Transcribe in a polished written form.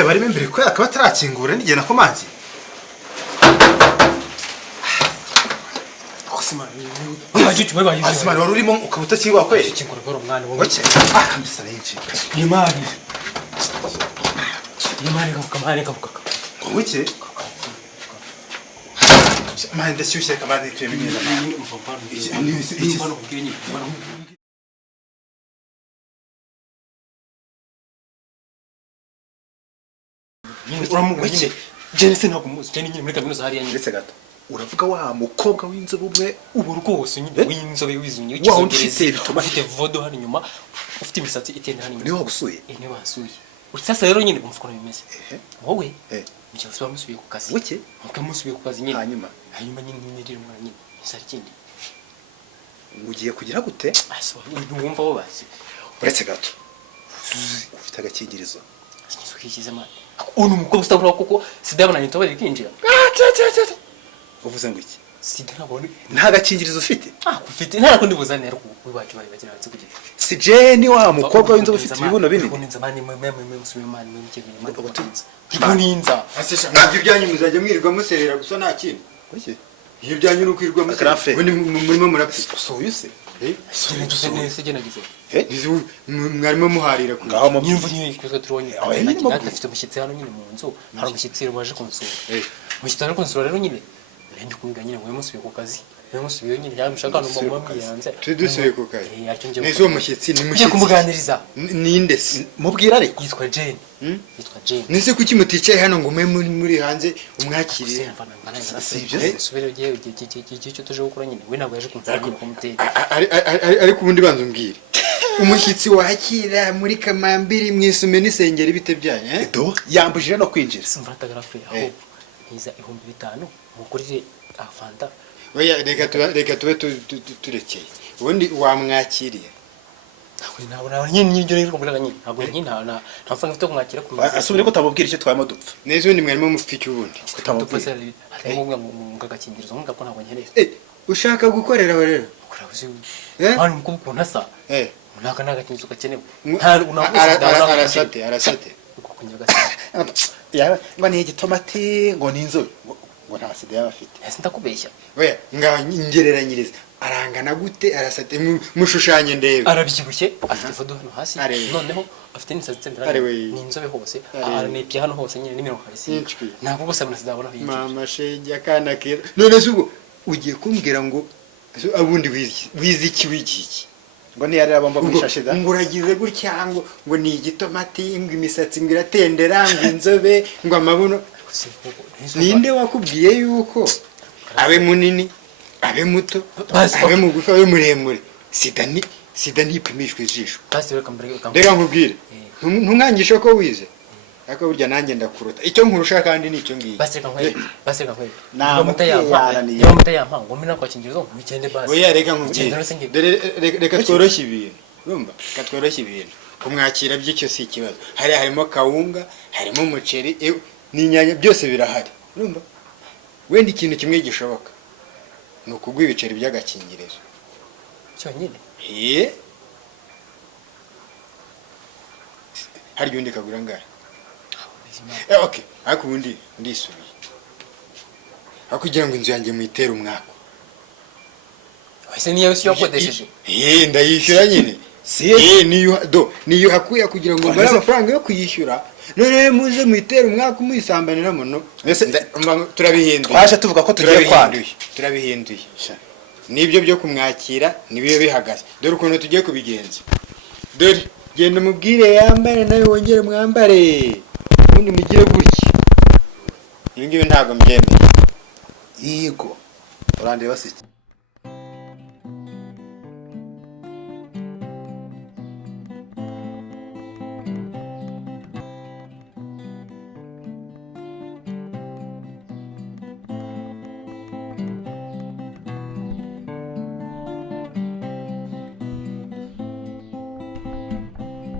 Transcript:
se barimo imbere ko yakaba atarakingura nigena ko manzi Asimani wari urimo ukaba utakingwa kweli ikingura bwo umwana wowe wace akambisa n'inci imani kamane kavuga wiki mani ndashyushye kamane kwemeza uramuganye Jenese ntabwo muzi cyane nyine muri kaminuza hariya nyine ndetse gato uravuga wa mukobwa w'inzobe ubwe ubu rwose nyine w'inzobe wizunye w'ikizungerezi bituma afite vodo hano inyuma ufite imisatsi itende hano niwe wagusuye niwe wasuye sasa rero nyine umvuko no bimeze wowe nicyo usaba musubiye ku kazi wiki mukamusubiye ku kazi nyine hanyuma nyine nirira umwana nyine isari kindi ugiye kugira gute aso wumva wo basi uretse gato ufite agakingirizo kikize mani uno mukobwa ustabura kuko sidabana nitobari kinjira uvuze ngo iki sida nabone nta gakingirizo ufite ufite nta kundi buzanira wibaje bari bagira batse kugira si Jenny wa mukobwa w'inzobe ufite ibibuno binini kuninza mani mwe musubye mani mwe mukebe mani ubutinza kuninza asesha ntabyo byanyu muzajya mwirirwa muserera gusa nta kintu wiki iyo byanyu nukwirwa muserera muri murimo murapfa soyuse segenagize mwarimo muharira ku ngaho mu nyimvu nyine kuzwe turabonye afite umushyitsi hano nyine mu nzu hari umushyitsi waje kunsura umushyitsi waje kunsura rero nyine ndi kumwiga nyine mwe musubiye ku kazi mwe musubiye nyine yamushaka no mu mwiyanze tudusuye ku kazi nizo umushyitsi ni mushyitsi kumuganiriza ninde mubwira ariko yitwa Jane nise kuki muticaye hano ngo mwe muri hanze umwakire subire giye cyo tuje gukora nyine we ntabwo yaje kunsura nyine kumutera ariko ubundi banze umbwire umushyitsi wakira muri kamambiri mwisume n'isengeri bite byanye do yambujije no kwinjira simva tagarafe aho niza 5,000 mukurire afanta oya reka tube turekeye ubundi wamwakiriye ntabwo nyine n'ibyo rero kumurega nyine ntabwo nyine nta mfana mfite kumwakira asubire ko utamubwira icyo twamo dupfa neza ubundi mwarimo mufite ubundi kutamubwira harimo ngagakingirizo ngako ntabwo nkereye ushaka gukorera rero hano mukubwo ntasa naka nagakingirizo gakenewe arasate ngo ni igitomati ngo ni inzobe ngo nta sida yaba afite ese ndakubeshya oya ngaho ngereranyiriza arangana gute arasate mushushanye ndebe arabyibushye afite fodo hano hasi noneho afite n'imisatsi itendera ni inzobe hose aranepye hano hose nyine n'imirongo hasi ntabwo bose abona aho yinjira mama shenge akana kera none se ubwo ugiye kumbwira ngo abundi wizi iki wigiki ngo ni yari abamba kwishashida ngo uragize gutya ngo ni igitomati ngo imisatsi ngo iratendera ngo inzobe ngo amabuno ninde wakubwiye yuko abe munini abe muto abe mugufi abe muremure sida ntipimishwe ijisho reka nkubwire ntunkangishe ko wize ariko burya nanjye ndakuruta icyo nkurusha kandi nicyo ngiye baseka nkwe nta mutayampa ngo mina kwakingirizo mukende basi oya reka nkubwire reka tworoshye ibintu urumva reka tworoshye ibintu kumwakira by'icyo si ikibazo harimo kawunga harimo umuceri n'inyanya byose birahari urumva wenda ikintu kimwe gishoboka ni ukugwa ibiceri by'agakingirizo cyonyine hari undi kagura ngahe okay ariko ubundi ndisubiye akugira ngo inzu yanjye muyitere umwaka wese niyo yakodesheje ndayishyura nyine niyo hakuya kugira ngo mbare amafaranga yo kuyishyura none muze muyitere umwaka muyisambaniramo no turabihinduye twaje tuvuga ko tugiye turabihinduye nibyo byo kumwakira nibiyo bihagaze dore ukuntu tugiye kubigenza dore genda mubwire yambare nawe wongere mwambare ubundi mugire gutya ibi ngibi ntabwo mbyemeye yego urandeba se